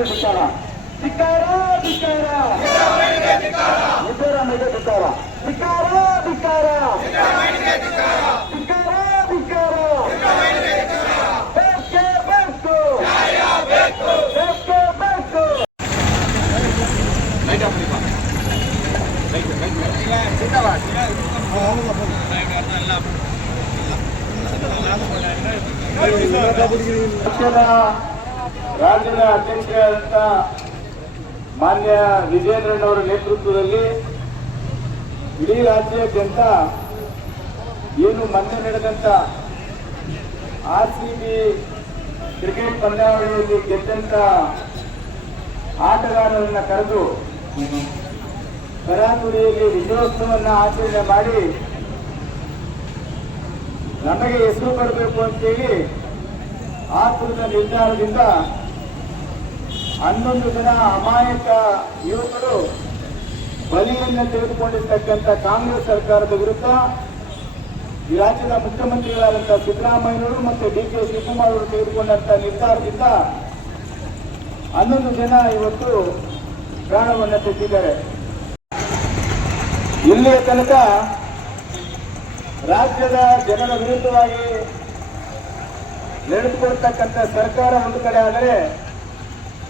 ಸಿದ್ದರಾಮಯ್ಯಗೆ ಧಿಕ್ಕಾರ, ಧಿಕ್ಕಾರ ಧಿಕ್ಕಾರ, ಸಿದ್ದರಾಮಯ್ಯಗೆ ಧಿಕ್ಕಾರ, ಧಿಕ್ಕಾರ ಧಿಕ್ಕಾರ, ಧಿಕ್ಕಾರ ಧಿಕ್ಕಾರ, ಬೇಕೇ ಬೇಕು, ಬೇಕೇ ಬೇಕು. ಪಕ್ಷದ ರಾಜ್ಯದ ಅಧ್ಯಕ್ಷರಾದಂಥ ಮಾನ್ಯ ವಿಜೇಂದ್ರಣ್ಣವರ ನೇತೃತ್ವದಲ್ಲಿ ಇಡೀ ರಾಜ್ಯಾದ್ಯಂತ ಏನು ಮೊನ್ನೆ ನಡೆದಂಥ RCB ಕ್ರಿಕೆಟ್ ಪಂದ್ಯಾವಳಿಯಲ್ಲಿ ಗೆದ್ದಂತ ಆಟಗಾರರನ್ನ ಕರೆದು ತರಾತುರಿಯಲ್ಲಿ ವಿಜಯೋತ್ಸವವನ್ನು ಆಚರಣೆ ಮಾಡಿ ನಮಗೆ ಹೆಸರು ಬರಬೇಕು ಅಂತೇಳಿ ಆತುರದ ನಿರ್ಧಾರದಿಂದ 11 ಜನ ಅಮಾಯಕ ಯುವಕರು ಬಲಿಯನ್ನು ತೆಗೆದುಕೊಂಡಿರ್ತಕ್ಕಂಥ ಕಾಂಗ್ರೆಸ್ ಸರ್ಕಾರದ ವಿರುದ್ಧ ಈ ರಾಜ್ಯದ ಮುಖ್ಯಮಂತ್ರಿಗಳಾದಂಥ ಸಿದ್ದರಾಮಯ್ಯನವರು ಮತ್ತು DK ಶಿವಕುಮಾರ್ ಅವರು ತೆಗೆದುಕೊಂಡಂತ ನಿರ್ಧಾರದಿಂದ 11 ಜನ ಇವತ್ತು ಪ್ರಾಣವನ್ನು ತೆತ್ತಿದ್ದಾರೆ. ಇಲ್ಲಿಯ ತನಕ ರಾಜ್ಯದ ಜನರ ವಿರುದ್ಧವಾಗಿ ನಡೆದುಕೊಳ್ತಕ್ಕಂಥ ಸರ್ಕಾರ ಒಂದು ಕಡೆ ಆದರೆ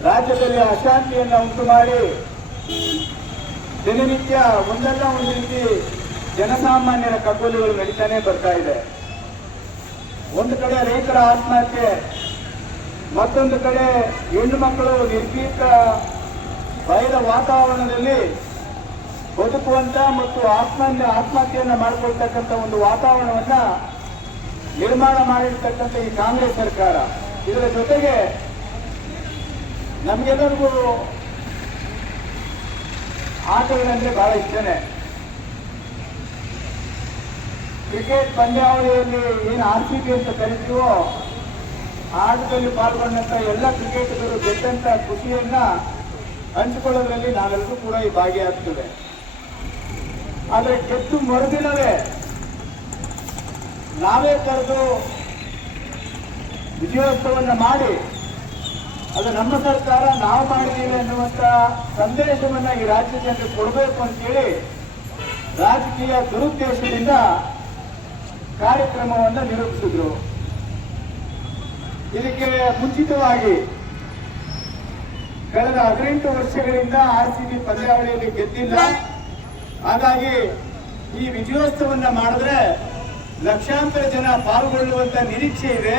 ರಾಜ್ಯದಲ್ಲಿ ಅಶಾಂತಿಯನ್ನು ಉಂಟು ಮಾಡಿ ದಿನನಿತ್ಯ ಒಂದಲ್ಲ ಒಂದು ರೀತಿ ಜನಸಾಮಾನ್ಯರ ಕಗ್ಗೊಲೆಗಳು ನಡೀತಾನೆ ಬರ್ತಾ ಇದೆ. ಒಂದು ಕಡೆ ರೈತರ ಆತ್ಮಹತ್ಯೆ, ಮತ್ತೊಂದು ಕಡೆ ಹೆಣ್ಣು ಮಕ್ಕಳು ನಿರ್ಭೀತ ಭಯದ ವಾತಾವರಣದಲ್ಲಿ ಬದುಕುವಂತ ಮತ್ತು ಆತ್ಮಹತ್ಯೆಯನ್ನ ಮಾಡಿಕೊಳ್ತಕ್ಕಂಥ ಒಂದು ವಾತಾವರಣವನ್ನ ನಿರ್ಮಾಣ ಮಾಡಿರ್ತಕ್ಕಂಥ ಈ ಕಾಂಗ್ರೆಸ್ ಸರ್ಕಾರ. ಇದರ ಜೊತೆಗೆ ನಮಗೆಲ್ಲರಿಗೂ ಆಟಗಳಂದ್ರೆ ಬಹಳ ಇಷ್ಟನೇ. ಕ್ರಿಕೆಟ್ ಪಂದ್ಯಾವಳಿಯಲ್ಲಿ ಏನು RCB ಅಂತ ಕರಿತೀವೋ ಆಟದಲ್ಲಿ ಪಾಲ್ಗೊಂಡಂತ ಎಲ್ಲ ಕ್ರಿಕೆಟಿಗರು ಗೆದ್ದಂತ ಖುಷಿಯನ್ನ ಹಂಚಿಕೊಳ್ಳೋದ್ರಲ್ಲಿ ನಾವೆಲ್ಲರೂ ಕೂಡ ಈ ಭಾಗಿಯಾಗ್ತದೆ. ಆದರೆ ಗೆದ್ದು ಮರುದಿನವೇ ನಾವೇ ಕರೆದು ವಿಜಯೋತ್ಸವನ್ನ ಮಾಡಿ ಅದು ನಮ್ಮ ಸರ್ಕಾರ ನಾವು ಮಾಡಿದ್ದೀವಿ ಅನ್ನುವಂತ ಸಂದೇಶವನ್ನ ಈ ರಾಜ್ಯ ಜನರಿಗೆ ಕೊಡಬೇಕು ಅಂತೇಳಿ ರಾಜಕೀಯ ದುರುದ್ದೇಶದಿಂದ ಕಾರ್ಯಕ್ರಮವನ್ನು ನಿರೂಪಿಸಿದ್ರು. ಇದಕ್ಕೆ ಮುಂಚಿತವಾಗಿ ಕಳೆದ 18 ವರ್ಷಗಳಿಂದ RCB ಪಂದ್ಯಾವಳಿಯಲ್ಲಿ ಗೆದ್ದಿಲ್ಲ. ಹಾಗಾಗಿ ಈ ವಿಜಯೋತ್ಸವನ್ನ ಮಾಡಿದ್ರೆ ಲಕ್ಷಾಂತರ ಜನ ಪಾಲ್ಗೊಳ್ಳುವಂತ ನಿರೀಕ್ಷೆ ಇದೆ.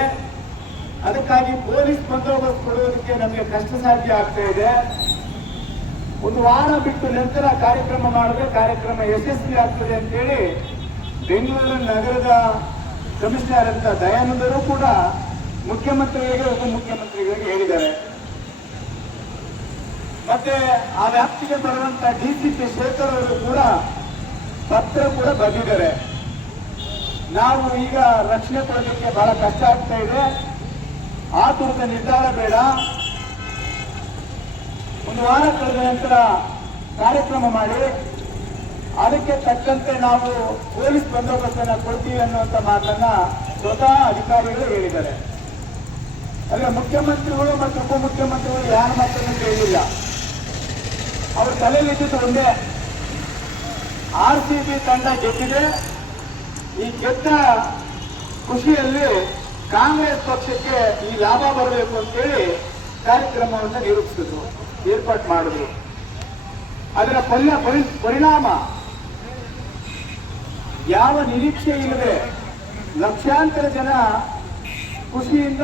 ಅದಕ್ಕಾಗಿ ಪೊಲೀಸ್ ಬಂದೋಬಸ್ತ್ ಕೊಡುವುದಕ್ಕೆ ನಮಗೆ ಕಷ್ಟ ಸಾಧ್ಯ ಆಗ್ತಾ ಇದೆ. ಒಂದು ವಾರ ಬಿಟ್ಟು ನಂತರ ಕಾರ್ಯಕ್ರಮ ಮಾಡಿದ್ರೆ ಕಾರ್ಯಕ್ರಮ ಯಶಸ್ವಿ ಆಗ್ತದೆ ಅಂತೇಳಿ ಬೆಂಗಳೂರು ನಗರದ ಕಮಿಷನರ್ ಅಂತ ದಯಾನಂದರು ಕೂಡ ಮುಖ್ಯಮಂತ್ರಿಗಳಿಗೆ ಉಪಮುಖ್ಯಮಂತ್ರಿಗಳಿಗೆ ಹೇಳಿದ್ದಾರೆ. ಮತ್ತೆ ಆ ವ್ಯಾಪ್ತಿಗೆ ಬರುವಂತ DCP ಶೇಖರ್ ಅವರು ಕೂಡ ಪತ್ರ ಕೂಡ ಬರೆದಿದ್ದಾರೆ. ನಾವು ಈಗ ರಕ್ಷಣೆ ಕೊಡೋದಕ್ಕೆ ಬಹಳ ಕಷ್ಟ ಆಗ್ತಾ ಇದೆ, ಆತುರದ ನಿರ್ಧಾರ ಬೇಡ, ಒಂದು ವಾರ ಕಳೆದ ನಂತರ ಕಾರ್ಯಕ್ರಮ ಮಾಡಿ ಅದಕ್ಕೆ ತಕ್ಕಂತೆ ನಾವು ಪೊಲೀಸ್ ಬಂದೋಬಸ್ತನ್ನ ಕೊಡ್ತೀವಿ ಅನ್ನುವಂತ ಮಾತನ್ನ ಸ್ವತಃ ಅಧಿಕಾರಿಗಳು ಹೇಳಿದ್ದಾರೆ. ಅಂದ್ರೆ ಮುಖ್ಯಮಂತ್ರಿಗಳು ಮತ್ತು ಉಪಮುಖ್ಯಮಂತ್ರಿಗಳು ಯಾರ ಮಾತನ್ನು ಕೇಳಿಲ್ಲ. ಅವ್ರ ತಲೆಯಲ್ಲಿದ್ದು ಒಂದೇ, RCB ತಂಡ ಗೆದ್ದಿದೆ, ಈ ಗೆದ್ದ ಖುಷಿಯಲ್ಲಿ ಕಾಂಗ್ರೆಸ್ ಪಕ್ಷಕ್ಕೆ ಈ ಲಾಭ ಬರಬೇಕು ಅಂತೇಳಿ ಕಾರ್ಯಕ್ರಮವನ್ನು ನಿರೂಪಿಸಿದ್ರು, ಏರ್ಪಾಟ್ ಮಾಡಿದ್ರು. ಅದರ ಪರಿಣಾಮ ಯಾವ ನಿರೀಕ್ಷೆ ಇಲ್ಲದೆ ಲಕ್ಷಾಂತರ ಜನ ಖುಷಿಯಿಂದ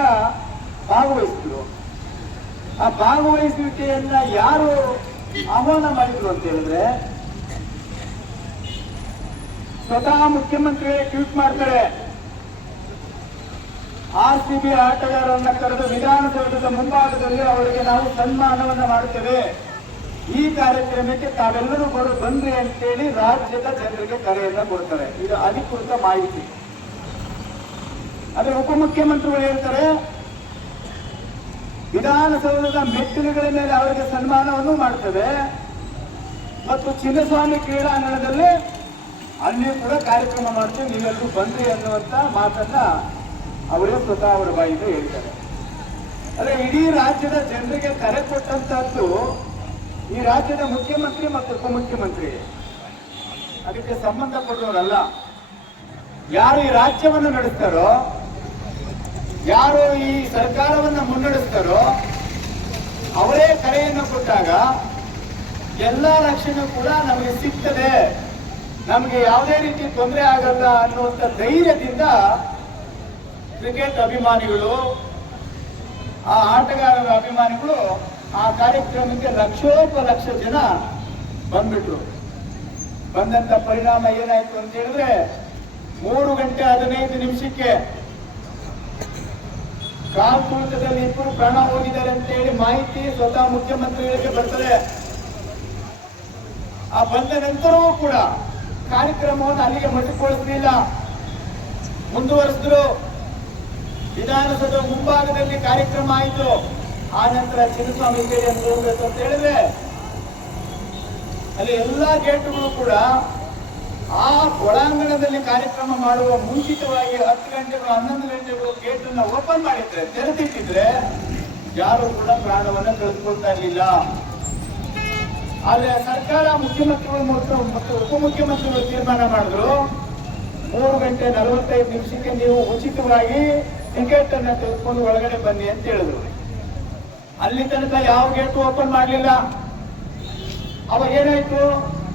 ಭಾಗವಹಿಸಿದ್ರು. ಆ ಭಾಗವಹಿಸುವಿಕೆಯನ್ನ ಯಾರು ಆಹ್ವಾನ ಮಾಡಿದ್ರು ಅಂತ ಹೇಳಿದ್ರೆ ಸ್ವತಃ ಮುಖ್ಯಮಂತ್ರಿಗಳೇ ಟ್ವೀಟ್ ಮಾಡ್ತಾರೆ, RCB ಆಟಗಾರರನ್ನ ಕರೆದು ವಿಧಾನಸೌಧದ ಮುಂಭಾಗದಲ್ಲಿ ಅವರಿಗೆ ನಾವು ಸನ್ಮಾನವನ್ನ ಮಾಡುತ್ತೇವೆ, ಈ ಕಾರ್ಯಕ್ರಮಕ್ಕೆ ತಾವೆಲ್ಲರೂ ಬನ್ರಿ ಅಂತೇಳಿ ರಾಜ್ಯದ ಜನರಿಗೆ ಕರೆಯನ್ನ ಕೊಡ್ತಾರೆ. ಇದು ಅಧಿಕೃತ ಮಾಹಿತಿ. ಆದ್ರೆ ಉಪಮುಖ್ಯಮಂತ್ರಿಗಳು ಹೇಳ್ತಾರೆ ವಿಧಾನಸೌಧದ ಮೆಟ್ಟಿಲುಗಳ ಮೇಲೆ ಅವರಿಗೆ ಸನ್ಮಾನವನ್ನು ಮಾಡ್ತೇವೆ ಮತ್ತು ಚಿನ್ನಸ್ವಾಮಿ ಕ್ರೀಡಾಂಗಣದಲ್ಲಿ ಅಲ್ಲಿ ಕೂಡ ಕಾರ್ಯಕ್ರಮ ಮಾಡ್ತೇವೆ, ನೀವೆಲ್ಲರೂ ಬನ್ರಿ ಅನ್ನುವಂತ ಮಾತನ್ನ ಅವರೇ ಸ್ವತಃ ಅವರ ಬಾಯಿಂದ ಹೇಳಿದ್ದಾರೆ. ಅಲ್ಲ, ಇಡೀ ರಾಜ್ಯದ ಜನರಿಗೆ ಕರೆ ಕೊಟ್ಟಂತಹದ್ದು ಈ ರಾಜ್ಯದ ಮುಖ್ಯಮಂತ್ರಿ ಮತ್ತು ಉಪಮುಖ್ಯಮಂತ್ರಿ. ಅದಕ್ಕೆ ಸಂಬಂಧಪಟ್ಟವರಲ್ಲ. ಯಾರು ಈ ರಾಜ್ಯವನ್ನು ನಡೆಸ್ತಾರೋ, ಯಾರು ಈ ಸರ್ಕಾರವನ್ನು ಮುನ್ನಡೆಸ್ತಾರೋ ಅವರೇ ಕರೆಯನ್ನು ಕೊಟ್ಟಾಗ ಎಲ್ಲ ರಕ್ಷಣೆ ಕೂಡ ನಮಗೆ ಸಿಗ್ತದೆ, ನಮಗೆ ಯಾವುದೇ ರೀತಿ ತೊಂದರೆ ಆಗಲ್ಲ ಅನ್ನುವಂಥ ಧೈರ್ಯದಿಂದ ಕ್ರಿಕೆಟ್ ಅಭಿಮಾನಿಗಳು, ಆ ಆಟಗಾರರ ಅಭಿಮಾನಿಗಳು ಆ ಕಾರ್ಯಕ್ರಮಕ್ಕೆ ಲಕ್ಷೋಪಲಕ್ಷ ಜನ ಬಂದ್ಬಿಟ್ರು. ಬಂದಂತ ಪರಿಣಾಮ ಏನಾಯ್ತು ಅಂತ ಹೇಳಿದ್ರೆ 3 ಗಂಟೆ 15 ನಿಮಿಷಕ್ಕೆ ಕಾಲ್ ತುಳಿತದಲ್ಲಿ ಇಬ್ಬರು ಪ್ರಾಣ ಹೋಗಿದ್ದಾರೆ ಅಂತ ಹೇಳಿ ಮಾಹಿತಿ ಸ್ವತಃ ಮುಖ್ಯಮಂತ್ರಿಗಳಿಗೆ ಬರ್ತದೆ. ಆ ಬಂದ ನಂತರವೂ ಕೂಡ ಕಾರ್ಯಕ್ರಮವನ್ನು ಅಲ್ಲಿಗೆ ಮೊಟಕುಗೊಳಿಸಲಿಲ್ಲ, ಮುಂದುವರೆಸಿದ್ರು. ವಿಧಾನಸೌಧ ಮುಂಭಾಗದಲ್ಲಿ ಕಾರ್ಯಕ್ರಮ ಆಯಿತು. ಆ ನಂತರ ಚಿನ್ನಸ್ವಾಮಿ ಸ್ಟೇಡಿಯಂ ಹೋಗ್ಬೇಕು ಅಂತ ಹೇಳಿದ್ರೆ ಅಲ್ಲಿ ಎಲ್ಲಾ ಗೇಟುಗಳು ಕೂಡ ಆ ಒಳಾಂಗಣದಲ್ಲಿ ಕಾರ್ಯಕ್ರಮ ಮಾಡುವ ಮುಂಚಿತವಾಗಿ 10 ಗಂಟೆಗಳು 11 ಗಂಟೆಗಳು ಗೇಟನ್ನು ಓಪನ್ ಮಾಡಿದ್ರೆ, ತೆರೆದಿಟ್ಟಿದ್ರೆ ಯಾರು ಕೂಡ ಪ್ರಾಣವನ್ನು ಕಳೆದುಕೊಳ್ತಾ ಇರಲಿಲ್ಲ. ಆದ್ರೆ ಸರ್ಕಾರ, ಮುಖ್ಯಮಂತ್ರಿಗಳು ಮತ್ತು ಉಪಮುಖ್ಯಮಂತ್ರಿಗಳು ತೀರ್ಮಾನ ಮಾಡಿದ್ರು, 3 ಗಂಟೆ 45 ನಿಮಿಷಕ್ಕೆ ನೀವು ಉಚಿತವಾಗಿ ಟಿಕೆಟ್ ಅನ್ನ ತೆಗೆದುಕೊಂಡು ಒಳಗಡೆ ಬನ್ನಿ ಅಂತ ಹೇಳಿದ್ರು. ಅಲ್ಲಿ ತನಕ ಯಾವ ಗೇಟ್ ಓಪನ್ ಮಾಡಲಿಲ್ಲ. ಅವಾಗ ಏನಾಯ್ತು,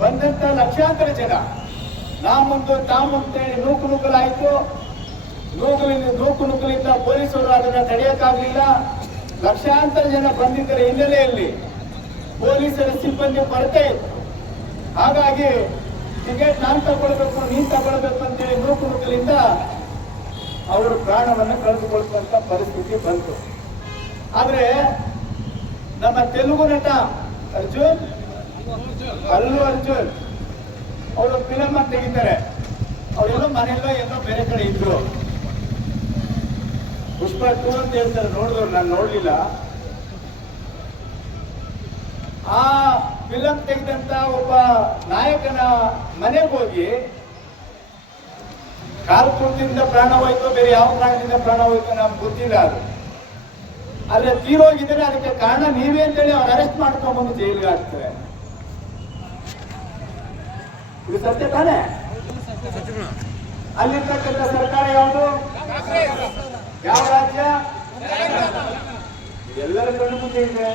ಬಂದಂತ ಲಕ್ಷಾಂತರ ಜನ ನಾ ಮುಂದೆ ಹೇಳಿ ನೂಕುನುಗ್ಗಲಾಯ್ತು. ನೂಕುನುಗ್ಗಲಿಂದ ಪೊಲೀಸರು ಅದನ್ನ ತಡೆಯಕ್ಕಾಗಲಿಲ್ಲ. ಲಕ್ಷಾಂತರ ಜನ ಬಂದಿದ್ದರ ಹಿನ್ನೆಲೆಯಲ್ಲಿ ಪೊಲೀಸರ ಸಿಬ್ಬಂದಿ ಕೊರತೆ ಇತ್ತು. ಹಾಗಾಗಿ ಟಿಕೆಟ್ ನಾನ್ ತಗೊಳ್ಬೇಕು, ನೀನ್ ತಗೊಳ್ಬೇಕು ಅಂತೇಳಿ ನೂಕುನುಗ್ಗಲಿಂದ ಅವರು ಪ್ರಾಣವನ್ನು ಕಳೆದುಕೊಳ್ಳುವಂತ ಪರಿಸ್ಥಿತಿ ಬಂತು. ಆದ್ರೆ ನಮ್ಮ ತೆಲುಗು ನಟ ಅಲ್ಲು ಅರ್ಜುನ್ ಅವರು ಫಿಲಮ್ ಅಂತ ತೆಗಿತಾರೆ. ಅವರೆಲ್ಲೋ ಮನೆಯಲ್ಲೋ ಎಲ್ಲೋ ಬೇರೆ ಕಡೆ ಇದ್ರು. ಪುಷ್ಪ 2 ಅಂತ ಹೇಳ್ತಾರೆ, ನೋಡಿದವ್ರು, ನಾನು ನೋಡ್ಲಿಲ್ಲ. ಆ ಫಿಲಂ ತೆಗೆದಂತ ಒಬ್ಬ ನಾಯಕನ ಮನೆಗೆ ಹೋಗಿ ಕಾಲು ತುಳಿತದಿಂದ ಪ್ರಾಣ ಹೋಯ್ತು, ಬೇರೆ ಯಾವ ಕಾರಣದಿಂದ ಪ್ರಾಣ ಹೋಯ್ತು ನಮ್ಗೆ ಗೊತ್ತಿಲ್ಲ. ಅದು ಆದ್ರೆ ತೀರೋಗಿದ್ರೆ ಅದಕ್ಕೆ ಕಾರಣ ನೀವೇ ಅಂತೇಳಿ ಅವ್ರು ಅರೆಸ್ಟ್ ಮಾಡ್ಕೊಂಡ್ಬಂದು ಜೈಲಿಗೆ ಹಾಕ್ತಾರೆ. ಇದು ಸತ್ಯ ತಾನೇ? ಅಲ್ಲಿರ್ತಕ್ಕಂಥ ಸರ್ಕಾರ ಯಾವುದು? ಯಾವ ರಾಜ್ಯ? ಎಲ್ಲರ ಕಣ್ಣು ಮುಂದೆ ಇದೆ.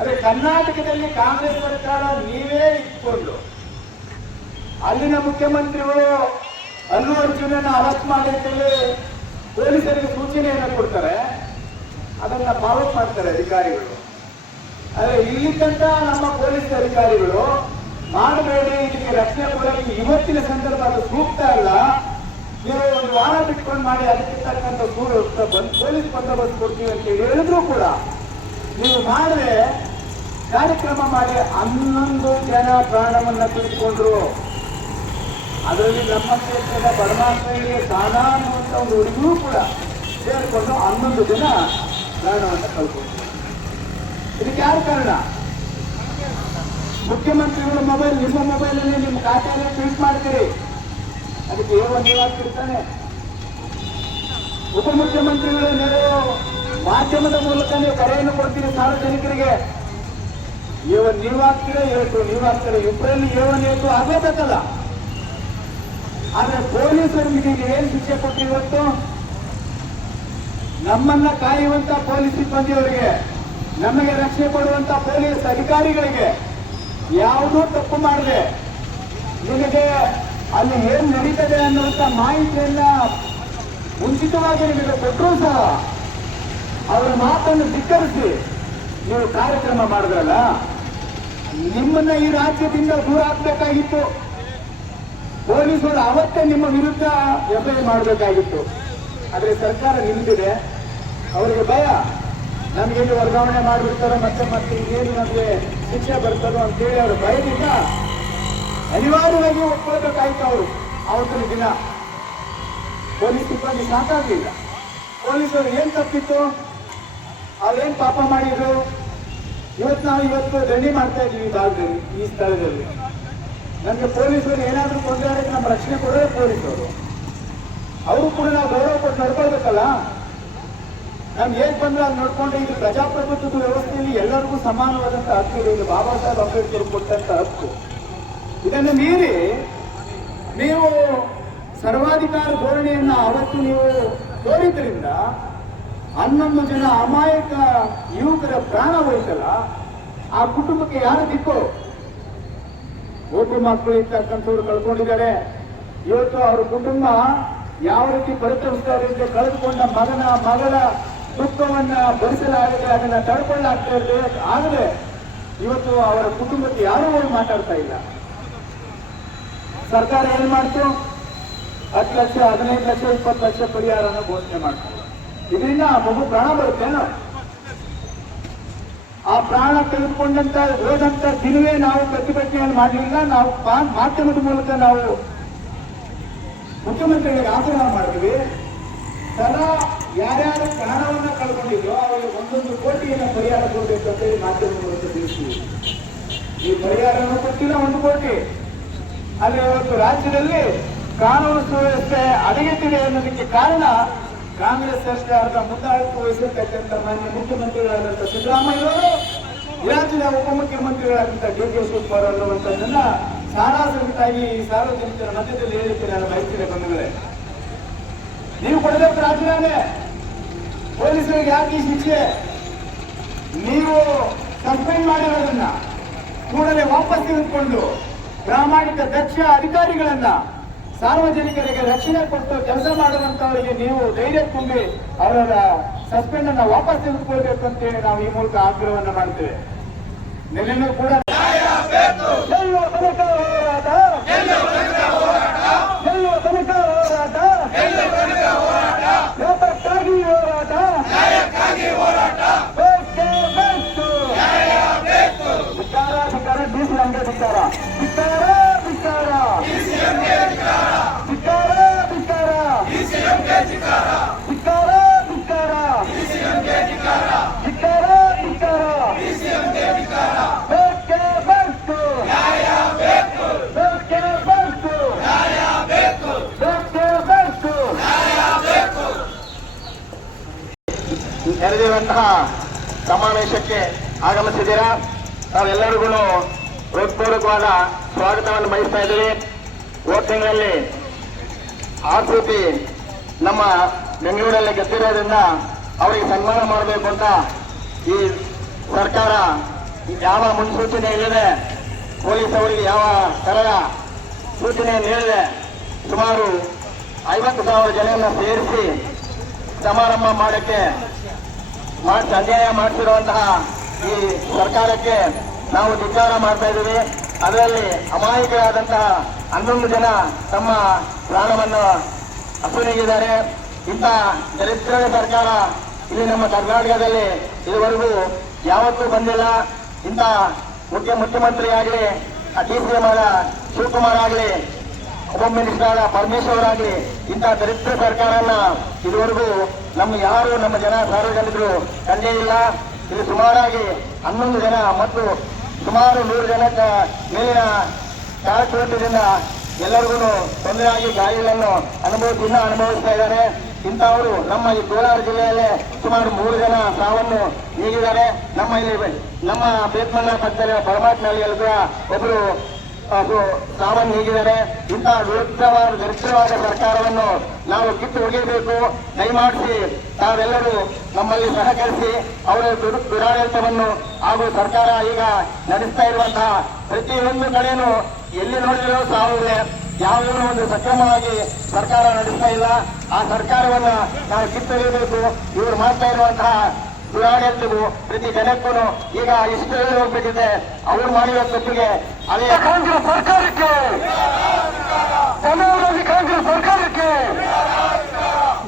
ಅದೇ ಕರ್ನಾಟಕದಲ್ಲಿ ಕಾಂಗ್ರೆಸ್ ಸರ್ಕಾರ ನೀವೇ ಇಟ್ಕೊಂಡು ಅಲ್ಲಿನ ಮುಖ್ಯಮಂತ್ರಿಗಳು ಅಲ್ಲು ಅರ್ಜುನನ್ನ ಅರೆಸ್ಟ್ ಮಾಡಿ ಅಂತೇಳಿ ಪೊಲೀಸರಿಗೆ ಸೂಚನೆಯನ್ನು ಕೊಡ್ತಾರೆ, ಅದನ್ನ ಫಾಲೋ ಮಾಡ್ತಾರೆ ಅಧಿಕಾರಿಗಳು. ಆದ್ರೆ ಇಲ್ಲಿದ್ದಂತ ನಮ್ಮ ಪೊಲೀಸ್ ಅಧಿಕಾರಿಗಳು ಮಾಡಬೇಡಿ, ಇದಕ್ಕೆ ರಕ್ಷಣೆ ಕೊಡೋಕೆ ಇವತ್ತಿನ ಸಂದರ್ಭ ಅದು ಸೂಕ್ತ ಅಲ್ಲ, ನೀವು ಒಂದು ವಾರ ಬಿಟ್ಕೊಂಡು ಮಾಡಿ, ಅದಕ್ಕಿರ್ತಕ್ಕಂಥ ಪೊಲೀಸ್ ಬಂದೋಬಸ್ತ್ ಕೊಡ್ತೀವಿ ಅಂತ ಹೇಳಿದ್ರು ಕೂಡ ನೀವು ಮಾಡಿದ್ರೆ ಕಾರ್ಯಕ್ರಮ ಮಾಡಿ 11 ಜನ ಪ್ರಾಣವನ್ನ ತೆಗೆದುಕೊಂಡ್ರು. ಅದರಲ್ಲಿ ನಮ್ಮ ಕ್ಷೇತ್ರದ ಪರಮಾತ್ಮನಿಗೆ ಸಾಧಾ ಅನ್ನುವಂಥ ಒಂದು ಹುಡುಗಿಯೂ ಕೂಡ ಸೇರಿಕೊಂಡು 11 ಜನ ಪ್ರಾಣವನ್ನು ಕಳ್ಕೊಂಡ್ರು. ಇದಕ್ಕೆ ಯಾರು ಕಾರಣ? ಮುಖ್ಯಮಂತ್ರಿಗಳ ಮೊಬೈಲ್, ನಿಮ್ಮ ಮೊಬೈಲಲ್ಲಿ ನಿಮ್ಮ ಖಾತೆಯಲ್ಲಿ ಟ್ವೀಟ್ ಮಾಡ್ತೀರಿ, ಅದಕ್ಕೆ ನೀವಾಗ್ತಿರ್ತಾನೆ. ಉಪಮುಖ್ಯಮಂತ್ರಿಗಳು ಮಾಧ್ಯಮದ ಮೂಲಕ ನೀವು ಕರೆಯನ್ನು ಕೊಡ್ತೀರಿ ಸಾರ್ವಜನಿಕರಿಗೆ, ನೀವಾಗ್ತೀರ ನೀವಾಗ್ತಾರೆ, ಇಬ್ಬರಲ್ಲಿ ಏಟು ಆಗಲೇಬೇಕಲ್ಲ. ಆದ್ರೆ ಪೊಲೀಸರು ನಿಮಗೆ ಏನ್ ಶಿಕ್ಷೆ ಕೊಟ್ಟಿವತ್ತು? ನಮ್ಮನ್ನ ಕಾಯುವಂತ ಪೊಲೀಸ್ ಸಿಬ್ಬಂದಿಯವರಿಗೆ, ನಮಗೆ ರಕ್ಷಣೆ ಕೊಡುವಂತ ಪೊಲೀಸ್ ಅಧಿಕಾರಿಗಳಿಗೆ ಯಾವುದೂ ತಪ್ಪು ಮಾಡದೆ ನಿಮಗೆ ಅಲ್ಲಿ ಏನ್ ನಡೀತದೆ ಅನ್ನುವಂತ ಮಾಹಿತಿಯನ್ನ ಮುಂಚಿತವಾಗಿ ನಿಮಗೆ ಕೊಟ್ಟರೂ ಸಹ ಅವರ ಮಾತನ್ನು ಧಿಕ್ಕರಿಸಿ ನೀವು ಕಾರ್ಯಕ್ರಮ ಮಾಡಿದ್ರಲ್ಲ, ನಿಮ್ಮನ್ನ ಈ ರಾಜ್ಯದಿಂದ ದೂರ ಹಾಕ್ಬೇಕಾಗಿತ್ತು. ಪೊಲೀಸರು ಅವತ್ತೇ ನಿಮ್ಮ ವಿರುದ್ಧ ಎಫ್ಐಆರ್ ಮಾಡಬೇಕಾಗಿತ್ತು. ಆದ್ರೆ ಸರ್ಕಾರ ನಿಂತಿದೆ, ಅವರಿಗೆ ಭಯ, ನಮ್ಗೆ ಇಲ್ಲಿ ವರ್ಗಾವಣೆ ಮಾಡಿಬಿಡ್ತಾರೋ ಮತ್ತೆ ಏನು ನಮಗೆ ಶಿಕ್ಷೆ ಬರ್ತದೋ ಅಂತೇಳಿ ಅವರ ಭಯದಿಂದ ಅನಿವಾರ್ಯವಾಗಿ ಒಪ್ಕೊಳ್ಬೇಕಾಯ್ತು. ಅವರು ಅವತ್ತಿನ ದಿನ ಪೊಲೀಸ್ ಸಿಬ್ಬಂದಿ ಸಾಕಾಗಲಿಲ್ಲ. ಪೊಲೀಸರು ಏನ್ ತಪ್ಪಿತ್ತು, ಅವ್ರೇನ್ ಪಾಪ ಮಾಡಿದ್ರು? ಇವತ್ತು ದಂಡಿ ಮಾಡ್ತಾ ಇದ್ದೀವಿ ಈ ಭಾಗದಲ್ಲಿ, ಈ ಸ್ಥಳದಲ್ಲಿ. ನಮ್ಗೆ ಪೊಲೀಸರು ಏನಾದ್ರೂ ತೊಂದರೆ ಆದ್ರೆ ನಮ್ಮ ರಕ್ಷಣೆ ಕೊಡೋದೇ ಪೊಲೀಸರು. ಅವರು ಕೂಡ ನಾವು ಗೌರವ ಕೊಟ್ಟು ನಡ್ಕೊಳ್ಬೇಕಲ್ಲ. ನಮ್ಗೆ ಹೇಗೆ ಬಂದ್ರೆ ಅದು ನೋಡ್ಕೊಂಡ್ರೆ ಇದು ಪ್ರಜಾಪ್ರಭುತ್ವದ ವ್ಯವಸ್ಥೆಯಲ್ಲಿ ಎಲ್ಲರಿಗೂ ಸಮಾನವಾದಂತಹ ಹಕ್ಕಿದೆ. ಇದು ಬಾಬಾ ಸಾಹೇಬ್ ಅಂಬೇಡ್ಕರ್ ಕೊಟ್ಟಂತ ಹಕ್ಕು. ಇದನ್ನು ಮೀರಿ ನೀವು ಸರ್ವಾಧಿಕಾರ ಧೋರಣೆಯನ್ನ ಅವತ್ತು ನೀವು ತೋರಿದ್ರಿಂದ 11 ಜನ ಅಮಾಯಕ ಯುವಕರ ಪ್ರಾಣ ಹೋಯ್ತಲ್ಲ, ಆ ಕುಟುಂಬಕ್ಕೆ ಯಾರು ದಿಕ್ಕು? ಒಬ್ಬರು ಮಕ್ಕಳು ಇರ್ತಕ್ಕಂಥವ್ರು ಕಳ್ಕೊಂಡಿದ್ದಾರೆ. ಇವತ್ತು ಅವ್ರ ಕುಟುಂಬ ಯಾವ ರೀತಿ ಪರಿತಪಿಸ್ತಾರೆ ಅಂತ ಕಳೆದುಕೊಂಡ ಮಗಳ ದುಃಖವನ್ನ ಭರಿಸಲಾಗದೆ ಅದನ್ನ ತಡ್ಕೊಳ್ಳಾಗ್ತಾ ಆಗದೆ ಇವತ್ತು ಅವರ ಕುಟುಂಬಕ್ಕೆ ಯಾರೂ ಮಾತಾಡ್ತಾ ಇಲ್ಲ. ಸರ್ಕಾರ ಏನ್ ಮಾಡ್ತು? 10 ಲಕ್ಷ, 15 ಲಕ್ಷ, 20 ಲಕ್ಷ ಪರಿಹಾರನ ಘೋಷಣೆ ಮಾಡ್ತಾರೆ. ಇದರಿಂದ ಆ ಮಗು ಪ್ರಾಣ ಬರುತ್ತೇನೋ? ಆ ಪ್ರಾಣ ತೆಗೆದುಕೊಂಡಂತ ಹೋದಂತ ದಿನವೇ ನಾವು ಪ್ರತಿಭಟನೆಯನ್ನು ಮಾಡಲಿಲ್ಲ. ನಾವು ಮಾಧ್ಯಮದ ಮೂಲಕ ನಾವು ಮುಖ್ಯಮಂತ್ರಿಗಳಿಗೆ ಆಗ್ರಹ ಮಾಡಿದ್ವಿ. ಸದಾ ಯಾರ್ಯಾರು ಪ್ರಾಣವನ್ನ ಕಳ್ಕೊಂಡಿದ್ರು ಅವರಿಗೆ 1 ಕೋಟಿಯನ್ನು ಪರಿಹಾರ ಕೊಡಬೇಕು ಅಂತ ಹೇಳಿ ಮಾಧ್ಯಮದ ಮೂಲಕ ತಿಳಿಸಿದ್ವಿ. ಈ ಪರಿಹಾರವನ್ನು ಕೊಟ್ಟಿಲ್ಲ 1 ಕೋಟಿ. ಅಲ್ಲಿ ಇವತ್ತು ರಾಜ್ಯದಲ್ಲಿ ಕಾನೂನು ಸುವ್ಯವಸ್ಥೆ ಹದಗೆಟ್ಟಿದೆ ಅನ್ನೋದಕ್ಕೆ ಕಾರಣ ಕಾಂಗ್ರೆಸ್ ಸರ್ಕಾರದ ಮುಂದಾಳತ್ವ ವಹಿಸಿರ್ತಕ್ಕಂಥ ಮಾನ್ಯ ಮುಖ್ಯಮಂತ್ರಿಗಳಾದಂಥ ಸಿದ್ದರಾಮಯ್ಯವರು, ರಾಜ್ಯದ ಉಪಮುಖ್ಯಮಂತ್ರಿಗಳಾದಂಥ DK ಶಿವಕುಮಾರ್ ಅನ್ನುವಂಥದ್ದನ್ನ ಸಾರಾಸಗಟಾಗಿ ಸಾರ್ವಜನಿಕರ ಮಧ್ಯದಲ್ಲಿ ಹೇಳಿಕ್ಕೆ ನಾನು ಬಯಸಿದೆ. ಬಂಧುಗಳೇ, ನೀವು ಕೊಡಬೇಕು ರಾಜೀನಾಮೆ. ಪೊಲೀಸರಿಗೆ ಯಾಕೆ ಈ ಶಿಕ್ಷೆ? ನೀವು ಸಸ್ಪೆಂಡ್ ಮಾಡಿರೋದನ್ನ ಕೂಡಲೇ ವಾಪಸ್ ತೆಗೆದುಕೊಂಡು ಪ್ರಾಮಾಣಿಕ ದಕ್ಷ ಅಧಿಕಾರಿಗಳನ್ನ ಸಾರ್ವಜನಿಕರಿಗೆ ರಕ್ಷಣೆ ಕೊಟ್ಟು ಕೆಲಸ ಮಾಡುವಂತವರಿಗೆ ನೀವು ಧೈರ್ಯ ತುಂಬಿ ಅವರ ಸಸ್ಪೆಂಡ್ ಅನ್ನ ವಾಪಸ್ ತೆಗೆದುಕೊಳ್ಬೇಕು ಅಂತೇಳಿ ನಾವು ಈ ಮೂಲಕ ಆಗ್ರಹವನ್ನ ಮಾಡ್ತೇವೆ. ನಿನ್ನೆನೂ ಕೂಡ ಗೆಲ್ಲುವ ತನಕ ಹೋರಾಟ, ಗೆಲ್ಲುವ ತನಕ ಹೋರಾಟ, ಯಾತಕ್ಕಾಗಿ ಹೋರಾಟ, ಬೇಕೇ ಬೇಕು. ಧಿಕ್ಕಾರ, ಧಿಕ್ಕಾರ, DC ನಮಗೆ ಧಿಕ್ಕಾರ, ಧಿಕ್ಕಾರ, ಧಿಕ್ಕಾರ, ಧಿಕ್ಕಾರ, ಧಿಕ್ಕಾರ, ಧಿಕ್ಕಾರ, ಧಿಕ್ಕಾರ, ಧಿಕ್ಕಾರ, ಧಿಕ್ಕಾರ, ಬೇಕೇ ಬೇಕು, ಬೇಕೇ ಬೇಕು, ಬೇಕೇ ಬೇಕು. ನೆರೆದಿರುವಂತಹ ಸಮಾವೇಶಕ್ಕೆ ಆಗಮಿಸಿದ್ದೀರಾ. ನಾವೆಲ್ಲರಿಗೂ ಹೃತ್ಪೂರ್ವಕವಾದ ಸ್ವಾಗತವನ್ನು ಬಯಸ್ತಾ ಇದ್ದೀವಿ. ಹೋದ ತಿಂಗಳಲ್ಲಿ RCP ನಮ್ಮ ಬೆಂಗಳೂರಲ್ಲಿ ಗೆದ್ದಿರೋದ್ರಿಂದ ಅವರಿಗೆ ಸನ್ಮಾನ ಮಾಡಬೇಕು ಅಂತ ಈ ಸರ್ಕಾರ ಯಾವ ಮುನ್ಸೂಚನೆ ಇಲ್ಲದೆ ಪೊಲೀಸ್ ಅವರಿಗೆ ಯಾವ ತರಹ ಸೂಚನೆಯನ್ನು ನೀಡಿದೆ ಸುಮಾರು 50,000 ಜನರನ್ನು ಸೇರಿಸಿ ಸಮಾರಂಭ ಮಾಡಕ್ಕೆ ಅನ್ಯಾಯ ಮಾಡಿಸಿರುವಂತಹ ಈ ಸರ್ಕಾರಕ್ಕೆ ನಾವು ಧಿಕ್ಕಾರ ಮಾಡ್ತಾ ಇದ್ದೀವಿ. ಅದರಲ್ಲಿ ಅಮಾಯಕರಾದಂತಹ 11 ಜನ ತಮ್ಮ ಪ್ರಾಣವನ್ನು ಅಸುನೀಗಿದ್ದಾರೆ. ಇಂಥ ದರಿದ್ರದ ಸರ್ಕಾರ ಇಲ್ಲಿ ನಮ್ಮ ಕರ್ನಾಟಕದಲ್ಲಿ ಇದುವರೆಗೂ ಯಾವತ್ತೂ ಬಂದಿಲ್ಲ. ಇಂಥ ಮುಖ್ಯಮಂತ್ರಿ ಆಗಲಿ, DCM ಆದ ಶಿವಕುಮಾರ್ ಆಗಲಿ, ಉಪ ಮಿನಿಸ್ಟರ್ ಆದ ಪರಮೇಶ್ವರ್ ಆಗಲಿ, ಇಂಥ ದರಿದ್ರ ಸರ್ಕಾರನ ಇದುವರೆಗೂ ಯಾರು ನಮ್ಮ ಜನ ಸಾರ್ವಜನಿಕರು ಕಂಡೇ ಇಲ್ಲ. ಇಲ್ಲಿ ಸುಮಾರಾಗಿ 11 ಜನ ಮತ್ತು ಸುಮಾರು 100 ಜನಕ್ಕೆ ಮೇಲಿನ ಕಾರ್ಯಕ್ರಮದಿಂದ ಎಲ್ಲರಿಗೂ ತೊಂದರೆಯಾಗಿ ಗಾಯಗಳನ್ನು ಅನುಭವಿಸ್ತಾ ಇದ್ದಾರೆ. ಇಂಥವರು ನಮ್ಮ ಈ ಕೋಲಾರ ಜಿಲ್ಲೆಯಲ್ಲೇ ಸುಮಾರು 3 ಜನ ಸಾವನ್ನು ನೀಗಿದ್ದಾರೆ. ನಮ್ಮ ಬೇತ್ಮಣ್ಣ ಪಕ್ಕದ ಪರಮಾತ್ಮಹಳ್ಳಿಯಲ್ಲಿ ಕೂಡ ಒಬ್ಬರು ಸಾವನ್ನು ನೀಗಿದ್ದಾರೆ. ಇಂತಹ ದರಿದ್ರವಾದ ಸರ್ಕಾರವನ್ನು ನಾವು ಕಿತ್ತು ಒಗೆಯಬೇಕು. ದಯಮಾಡಿಸಿ ತಾವೆಲ್ಲರೂ ನಮ್ಮಲ್ಲಿ ಸಹಕರಿಸಿ ಅವರ ದುರಾಡಳಿತವನ್ನು ಹಾಗೂ ಸರ್ಕಾರ ಈಗ ನಡೆಸ್ತಾ ಇರುವಂತಹ ಪ್ರತಿಯೊಂದು ಕಡೆಯೂ ಎಲ್ಲಿ ನೋಡಿದರೂ ಸಾವುಗಳೇ, ಯಾವುದೂ ಒಂದು ಸಕ್ರಮವಾಗಿ ಸರ್ಕಾರ ನಡೆಸ್ತಾ ಇಲ್ಲ. ಆ ಸರ್ಕಾರವನ್ನ ನಾವು ಕಿತ್ತೊಗೆಯಬೇಕು. ಇವರು ಮಾಡ್ತಾ ಇರುವಂತಹ ದುರಾಡಳಿತವು ಪ್ರತಿ ಜನಕ್ಕೂ ಈಗ ಇಷ್ಟು ಹೋಗ್ಬಿಟ್ಟಿದೆ. ಅವರು ಮಾಡಿರೋ ತಪ್ಪಿಗೆ ಅದೇ ಕಾಂಗ್ರೆಸ್ ಸರ್ಕಾರಕ್ಕೆ, ಬಡವರಲ್ಲಿ ಕಾಂಗ್ರೆಸ್ ಸರ್ಕಾರಕ್ಕೆ,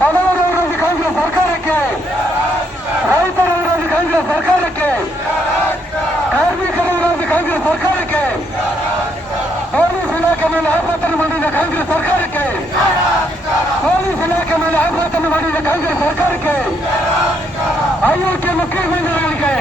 ಬಡವರಲ್ಲಿ ಕಾಂಗ್ರೆಸ್ ಸರ್ಕಾರಕ್ಕೆ, ರೈತರಲ್ಲಿ ಕಾಂಗ್ರೆಸ್ ಸರ್ಕಾರಕ್ಕೆ, ಕಾರ್ಮಿಕರಲ್ಲಿ ಕಾಂಗ್ರೆಸ್ ಸರ್ಕಾರಕ್ಕೆ, ಪೊಲೀಸ್ ಇಲಾಖೆ ಮೇಲೆ ಆಘಾತ ಮಾಡಿದ ಕಾಂಗ್ರೆಸ್ ಸರ್ಕಾರಕ್ಕೆ, ಪೊಲೀಸ್ ಇಲಾಖೆ ಮೇಲೆ ಆಘಾತ ಮಾಡಿದ ಕಾಂಗ್ರೆಸ್ ಸರ್ಕಾರಕ್ಕೆ, ಅಯೋಗ್ಯ ಮುಖ್ಯಮಂತ್ರಿಗಳಿಗೆ